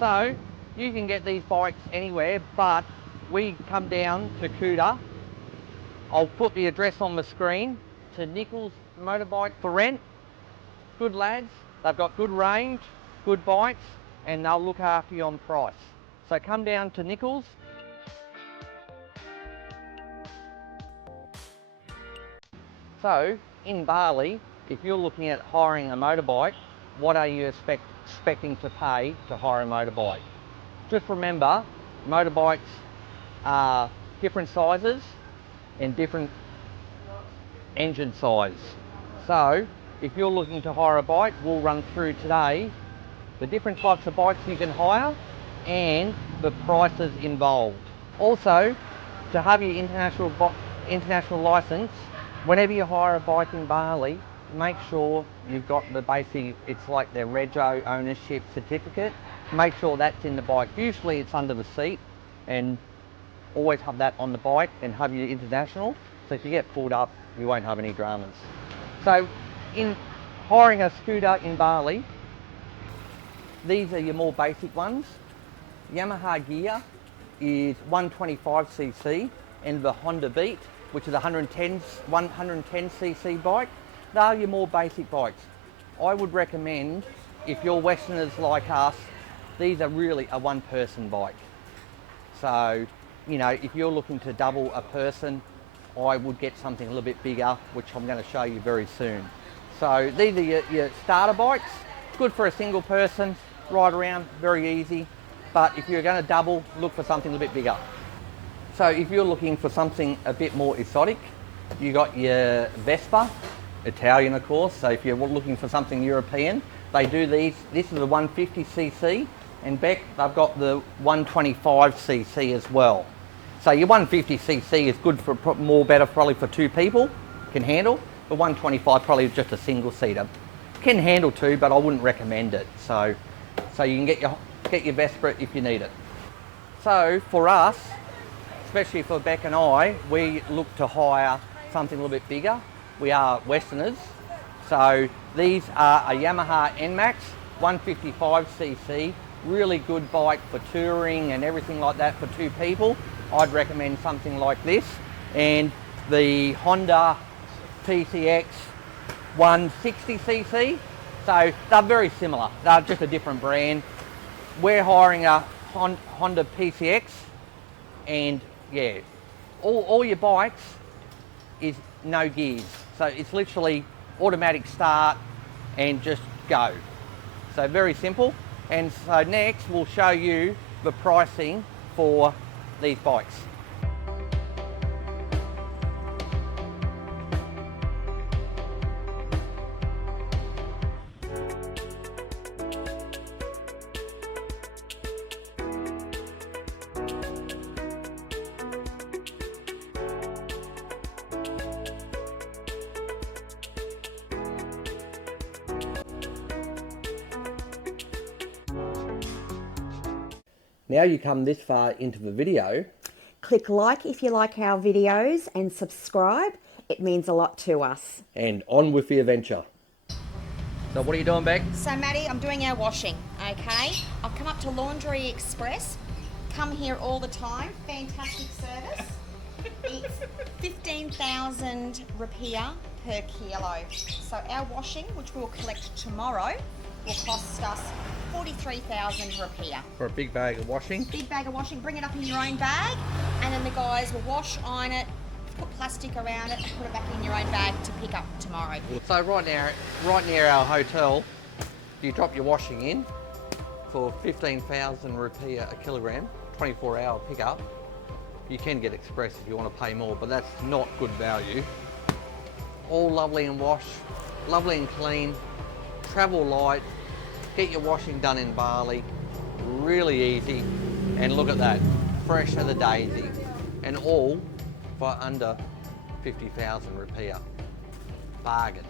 So you can get these bikes anywhere, but we come down to Kuta. I'll put the address on the screen, to Nichols Motorbike for rent. Good lads, they've got good range, good bikes, and they'll look after you on price. So come down to Nichols. So in Bali, if you're looking at hiring a motorbike, what are you expecting to pay to hire a motorbike? Just remember, motorbikes are different sizes and different engine size. So if you're looking to hire a bike, we'll run through today the different types of bikes you can hire and the prices involved. Also, to have your international license, whenever you hire a bike in Bali, make sure you've got the basic, it's like the rego ownership certificate. Make sure that's in the bike. Usually it's under the seat, and always have that on the bike and have your international. So if you get pulled up, you won't have any dramas. So in hiring a scooter in Bali, these are your more basic ones. Yamaha gear is 125cc, and the Honda Beat, which is a 110cc bike. They are your more basic bikes. I would recommend, if you're Westerners like us, these are really a one-person bike. So, you know, if you're looking to double a person, I would get something a little bit bigger, which I'm going to show you very soon. So these are your starter bikes, good for a single person, ride around, very easy. But if you're going to double, look for something a little bit bigger. So if you're looking for something a bit more exotic, you got your Vespa, Italian of course. So if you're looking for something European, they do these. This is the 150cc, and Beck, they've got the 125cc as well. So your 150cc is good for better probably for two people, can handle. The 125 probably just a single seater. Can handle two, but I wouldn't recommend it. So you can get your Vespa if you need it. So for us, especially for Beck and I, we look to hire something a little bit bigger. We are Westerners. So these are a Yamaha NMAX 155cc, really good bike for touring and everything like that for two people. I'd recommend something like this. And the Honda PCX 160cc. So they're very similar. They're just a different brand. We're hiring a Honda PCX, and yeah, all your bikes is no gears. So it's literally automatic start and just go. So very simple. And so next we'll show you the pricing for these bikes. Now you come this far into the video. Click like if you like our videos and subscribe. It means a lot to us. And on with the adventure. So what are you doing, Beck? So Maddie, I'm doing our washing, okay? I've come up to Laundry Express. Come here all the time. Fantastic service. It's 15,000 rupiah per kilo. So our washing, which we'll collect tomorrow, will cost us 43,000 rupiah. For a big bag of washing? Big bag of washing, bring it up in your own bag, and then the guys will wash, iron it, put plastic around it, and put it back in your own bag to pick up tomorrow. So right near our hotel, you drop your washing in for 15,000 rupiah a kilogram, 24-hour pickup. You can get express if you want to pay more, but that's not good value. All lovely and washed, lovely and clean, travel light, get your washing done in Bali, really easy, and look at that, fresh as a daisy, and all for under 50,000 rupiah. Bargain.